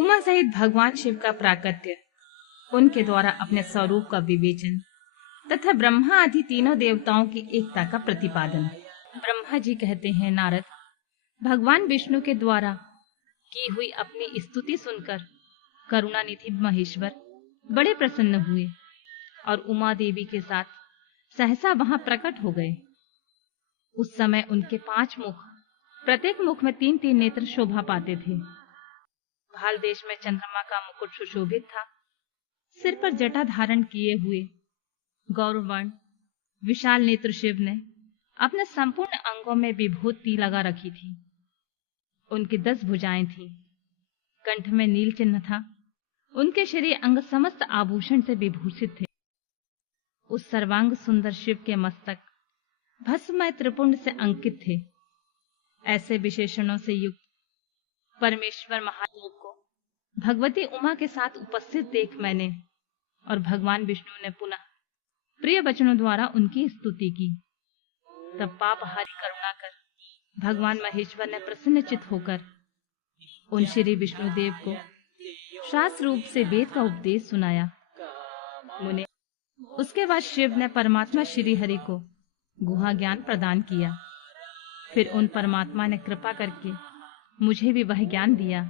उमा सहित भगवान शिव का प्राकट्य, उनके द्वारा अपने स्वरूप का विवेचन तथा ब्रह्मा आदि तीनों देवताओं की एकता का प्रतिपादन। ब्रह्मा जी कहते हैं, नारद, भगवान विष्णु के द्वारा की हुई अपनी स्तुति सुनकर करुणानिधि महेश्वर बड़े प्रसन्न हुए और उमा देवी के साथ सहसा वहां प्रकट हो गए। उस समय उनके 5 मुख, प्रत्येक मुख में 3-3 नेत्र शोभा पाते थे। भाल देश में चंद्रमा का मुकुट सुशोभित था। सिर पर जटा धारण किए हुए गौरवर्ण विशाल नेत्र शिव ने अपने संपूर्ण अंगों में विभूति लगा रखी थी। उनकी 10 भुजाएं थीं। कंठ में नील चिन्ह था। उनके शरीर अंग समस्त आभूषण से विभूषित थे। उस सर्वांग सुंदर शिव के मस्तक भस्ममय त्रिपुंड से अंकित थे। ऐसे विशेषणों से युक्त परमेश्वर महादेव को भगवती उमा के साथ उपस्थित देख मैंने और भगवान विष्णु ने पुनः प्रिय वचनों द्वारा उनकी स्तुति की। तब पापहारी करुणा कर भगवान महेश्वर ने प्रसन्नचित होकर उन श्री विष्णुदेव को शास्त्र रूप से वेद का उपदेश सुनाया। मुने, उसके बाद शिव ने परमात्मा श्री हरि को गुहा ज्ञान प्रदान किया। फिर उन परमात्मा ने कृपा करके मुझे भी वह ज्ञान दिया।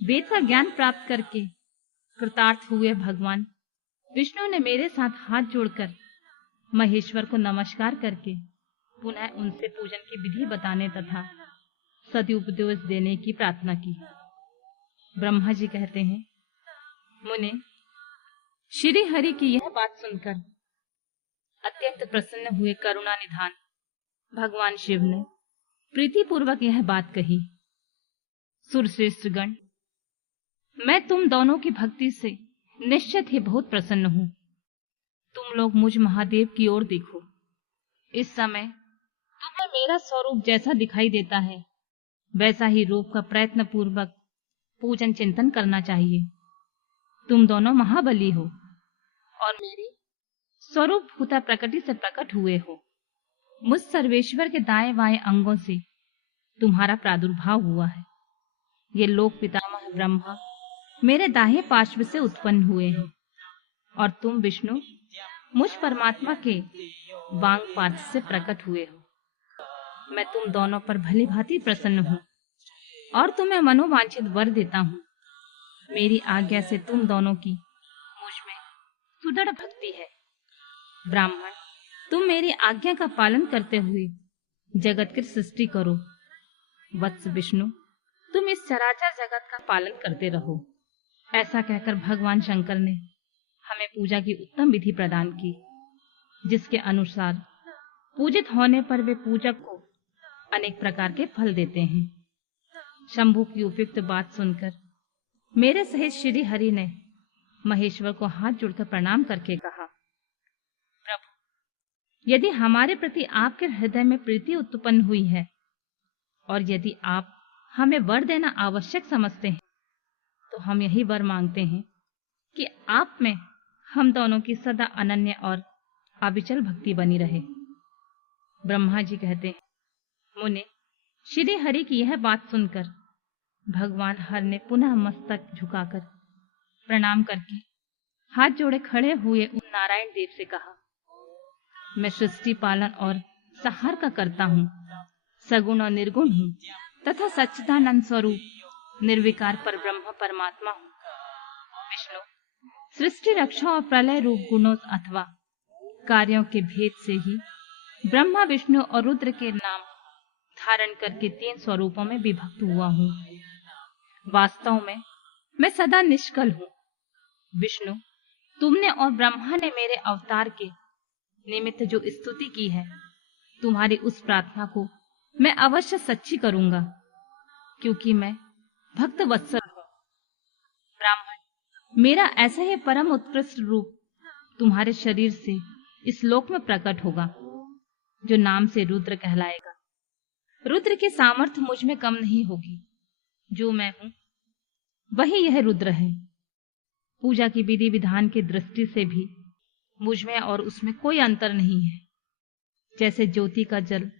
वेद का ज्ञान प्राप्त करके कृतार्थ हुए भगवान विष्णु ने मेरे साथ हाथ जोड़कर महेश्वर को नमस्कार करके पुनः उनसे पूजन की विधि बताने तथा सदुपदेश देने की प्रार्थना की। ब्रह्मा जी कहते हैं, मुने, श्री हरि की यह बात सुनकर अत्यंत प्रसन्न हुए करुणा निधान भगवान शिव ने प्रीतिपूर्वक यह बात कही। सुरश्रेष्ठ गण, मैं तुम दोनों की भक्ति से निश्चित ही बहुत प्रसन्न हूं। तुम लोग मुझ महादेव की ओर देखो। इस समय तुम्हें मेरा स्वरूप जैसा दिखाई देता है वैसा ही रूप का प्रयत्न पूर्वक पूजन चिंतन करना चाहिए। तुम दोनों महाबली हो और मेरी स्वरूप भूता प्रकृति से प्रकट हुए हो। मुझ सर्वेश्वर के दाएं बाएं अंगों से तुम्हारा प्रादुर्भाव हुआ है। ये लोक पितामह ब्रह्मा मेरे दाहिने पार्श्व से उत्पन्न हुए हैं और तुम विष्णु मुझ परमात्मा के वांग पार्श्व से प्रकट हुए हो। मैं तुम दोनों पर भली भांति प्रसन्न हूँ और तुम्हें मनोवांछित वर देता हूँ। मेरी आज्ञा से तुम दोनों की मुझ में सुदृढ़ भक्ति है। ब्राह्मण, तुम मेरी आज्ञा का पालन करते हुए जगत की सृष्टि करो। वत्स विष्णु, तुम इस चराचर जगत का पालन करते रहो। ऐसा कहकर भगवान शंकर ने हमें पूजा की उत्तम विधि प्रदान की, जिसके अनुसार पूजित होने पर वे पूजक को अनेक प्रकार के फल देते हैं। शंभु की उपयुक्त बात सुनकर मेरे सहित श्री हरि ने महेश्वर को हाथ जोड़कर प्रणाम करके कहा, प्रभु, यदि हमारे प्रति आपके हृदय में प्रीति उत्पन्न हुई है और यदि आप हमें वर देना आवश्यक समझते हैं तो हम यही वर मांगते हैं कि आप में हम दोनों की सदा अनन्य और अविचल भक्ति बनी रहे। ब्रह्मा जी कहते हैं, मुने, श्री हरि की यह बात सुनकर भगवान हर ने पुनः मस्तक झुकाकर प्रणाम करके हाथ जोड़े खड़े हुए उन नारायण देव से कहा, मैं सृष्टि पालन और संहार का करता हूँ, सगुण और निर्गुण हूँ तथा सच्चिदानंद स्वरूप निर्विकार पर ब्रह्म परमात्मा हूँ। विष्णु, सृष्टि रक्षा और प्रलय रूप गुणों अथवा कार्यों के भेद से ही ब्रह्मा विष्णु और रुद्र के नाम धारण करके 3 स्वरूपों में विभक्त हुआ हूँ। वास्तव में मैं सदा निष्कल हूँ। विष्णु, तुमने और ब्रह्मा ने मेरे अवतार के निमित्त जो स्तुति की है, तुम्हारी उस प्रार्थना को मैं अवश्य सच्ची करूंगा, क्योंकि मैं भक्त वत्सल हूँ। ब्राह्मण, मेरा ऐसा ही परम उत्कृष्ट रूप तुम्हारे शरीर से इस लोक में प्रकट होगा, जो नाम से रुद्र कहलाएगा। रुद्र की सामर्थ्य मुझ में कम नहीं होगी। जो मैं हूं वही यह रुद्र है। पूजा की विधि विधान की दृष्टि से भी मुझ में और उसमें कोई अंतर नहीं है। जैसे ज्योति का जल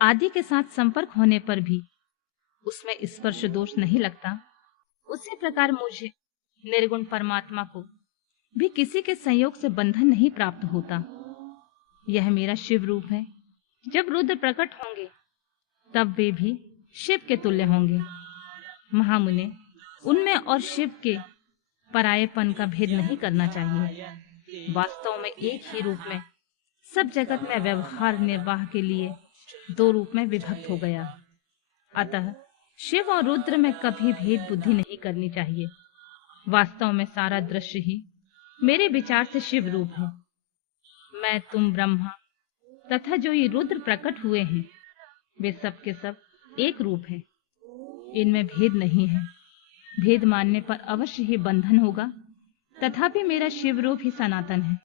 आदि के साथ संपर्क होने पर भी उसमें स्पर्श दोष नहीं लगता, उसी प्रकार मुझे निर्गुण परमात्मा को भी किसी के संयोग से बंधन नहीं प्राप्त होता। यह मेरा शिव रूप है। जब रुद्र प्रकट होंगे तब वे भी शिव के तुल्य होंगे। महामुने, उनमें और शिव के परायेपन का भेद नहीं करना चाहिए। वास्तव में एक ही रूप में सब जगत में व्यवहार निर्वाह के लिए दो रूप में विभक्त हो गया। अतः शिव और रुद्र में कभी भेद बुद्धि नहीं करनी चाहिए। वास्तव में सारा दृश्य ही मेरे विचार से शिव रूप है। मैं, तुम, ब्रह्मा तथा जो ये रुद्र प्रकट हुए हैं, वे सब के सब एक रूप है। इनमें भेद नहीं है। भेद मानने पर अवश्य ही बंधन होगा। तथापि मेरा शिव रूप ही सनातन है।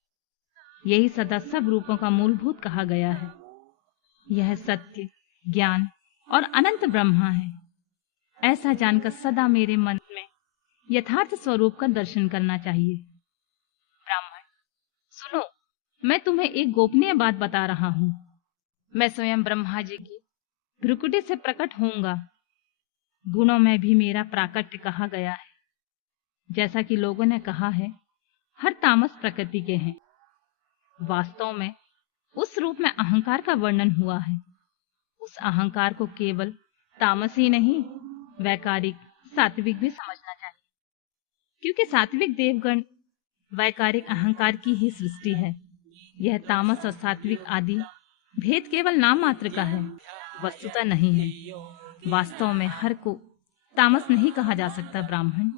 यही सदा सब रूपों का मूलभूत कहा गया है। यह सत्य, ज्ञान और अनंत ब्रह्मा है। ऐसा जानकर सदा मेरे मन में यथार्थ स्वरूप का दर्शन करना चाहिए। ब्राह्मण, सुनो, मैं तुम्हें एक गोपनीय बात बता रहा हूँ। मैं स्वयं ब्रह्मा जी की भ्रुकुटी से प्रकट होऊंगा। गुणों में भी मेरा प्राकट्य कहा गया है। जैसा कि लोगों ने कहा है, हर तामस प्रकृति के हैं। वास्तव में उस रूप में अहंकार का वर्णन हुआ है। उस अहंकार को केवल तामस ही नहीं, वैकारिक, सात्विक भी समझना चाहिए, क्योंकि सात्विक देवगण वैकारिक अहंकार की ही सृष्टि है। यह तामस और सात्विक आदि भेद केवल नाम मात्र का है, वस्तुतः नहीं है। वास्तव में हर को तामस नहीं कहा जा सकता। ब्राह्मण,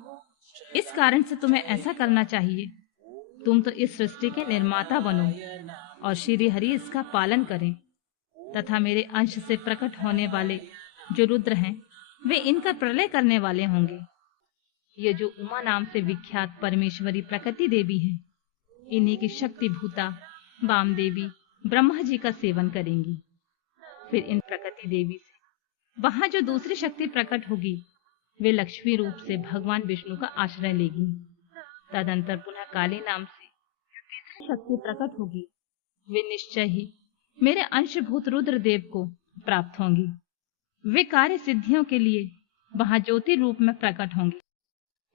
इस कारण से तुम्हें ऐसा करना चाहिए। तुम तो इस सृष्टि के निर्माता बनो और श्री हरि इसका पालन करें, तथा मेरे अंश से प्रकट होने वाले जो रुद्र हैं, वे इनका प्रलय करने वाले होंगे। ये जो उमा नाम से विख्यात परमेश्वरी प्रकृति देवी है, इन्हीं की शक्ति भूता वाम देवी ब्रह्मा जी का सेवन करेंगी। फिर इन प्रकृति देवी से वहां जो दूसरी शक्ति प्रकट होगी, वे लक्ष्मी रूप से भगवान विष्णु का आश्रय लेगी। तदंतर पुनः काली नाम से जो तीसरी शक्ति प्रकट होगी, वे निश्चय ही मेरे अंशभूत रुद्र देव को प्राप्त होंगी। वे कार्य सिद्धियों के लिए वहां ज्योति रूप में प्रकट होंगी।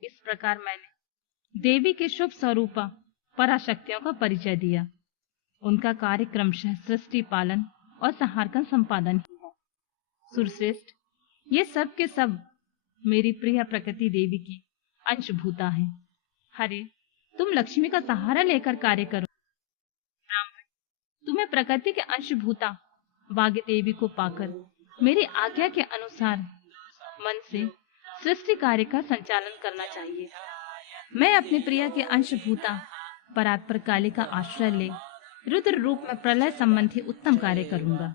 इस प्रकार मैंने देवी के शुभ स्वरूपा पराशक्तियों का परिचय दिया। उनका कार्य क्रमशः सृष्टि पालन और संहार का संपादन ही है। सुरश्रेष्ठ, ये सब के सब मेरी प्रिय प्रकृति देवी की अंशभूता हैं। हरे, तुम लक्ष्मी का सहारा लेकर कार्य करो। ब्राह्मण, तुम्हें प्रकृति के अंशभूता वाग्य देवी को पाकर मेरी आज्ञा के अनुसार मन से सृष्टि कार्य का संचालन करना चाहिए। मैं अपने प्रिय के अंशभूता परात्पर काली का आश्रय ले रुद्र रूप में प्रलय संबंधी उत्तम कार्य करूंगा।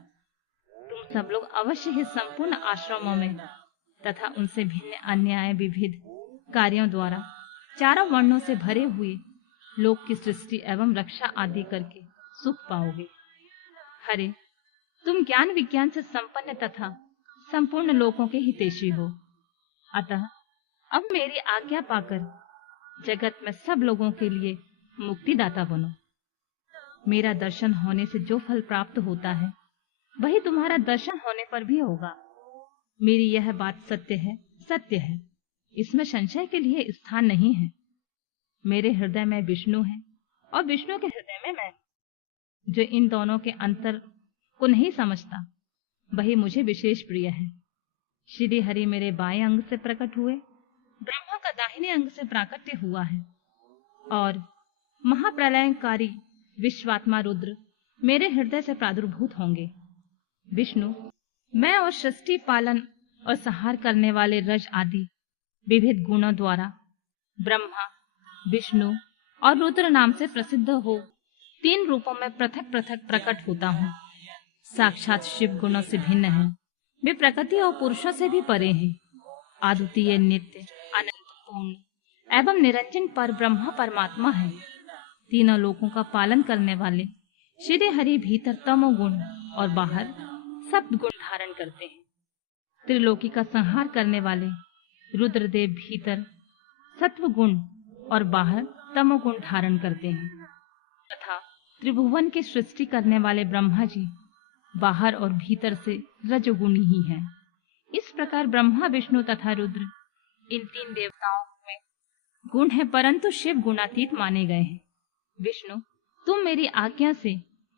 तुम सब लोग अवश्य ही संपूर्ण आश्रमों में तथा उनसे भिन्न अन्याय विविध कार्यों द्वारा चारों वर्णों से भरे हुए लोक की सृष्टि एवं रक्षा आदि करके सुख पाओगे। हरे, तुम ज्ञान विज्ञान से संपन्न तथा संपूर्ण लोकों के हितैषी हो। अतः अब मेरी आज्ञा पाकर जगत में सब लोगों के लिए मुक्तिदाता बनो। मेरा दर्शन होने से जो फल प्राप्त होता है, वही तुम्हारा दर्शन होने पर भी होगा। मेरी यह बात सत्य है, सत्य है। इसमें संशय के लिए स्थान नहीं है। मेरे हृदय में विष्णु है और विष्णु के हृदय में मैं। जो इन दोनों के अंतर को नहीं समझता, वही मुझे विशेष प्रिय है। श्री हरि मेरे बाएं अंग से प्रकट हुए, ब्रह्मा का दाहिने अंग से प्राकट्य हुआ है, और महाप्रलयकारी विश्वात्मा रुद्र मेरे हृदय से प्रादुर्भूत होंगे। विष्णु, मैं और सृष्टि पालन और संहार करने वाले रज आदि विविध गुणों द्वारा ब्रह्मा, विष्णु और रुद्र नाम से प्रसिद्ध हो तीन रूपों में पृथक पृथक प्रकट होता हूँ। साक्षात शिव गुणों से भिन्न है। वे प्रकृति और पुरुषों से भी परे हैं। अद्वितीय, नित्य, अनंत, पूर्ण एवं निरंजन पर ब्रह्मा परमात्मा है। तीनों लोकों का पालन करने वाले श्री हरि भीतर तमोगुण और बाहर सप्त गुण धारण करते हैं। त्रिलोकी का संहार करने वाले रुद्रदेव भीतर सत्व गुण और बाहर तमोगुण धारण करते हैं, तथा त्रिभुवन की सृष्टि करने वाले ब्रह्मा जी बाहर और भीतर से रजोगुणी ही हैं। इस प्रकार ब्रह्मा, विष्णु तथा रुद्र इन तीन देवताओं में गुण है, परंतु शिव गुणातीत माने गए हैं। विष्णु, तुम मेरी आज्ञा से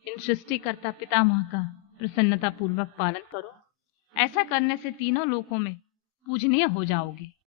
इन सृष्टिकर्ता पितामह का प्रसन्नता पूर्वक पालन करो। ऐसा करने से तीनों लोकों में पूजनीय हो जाओगे।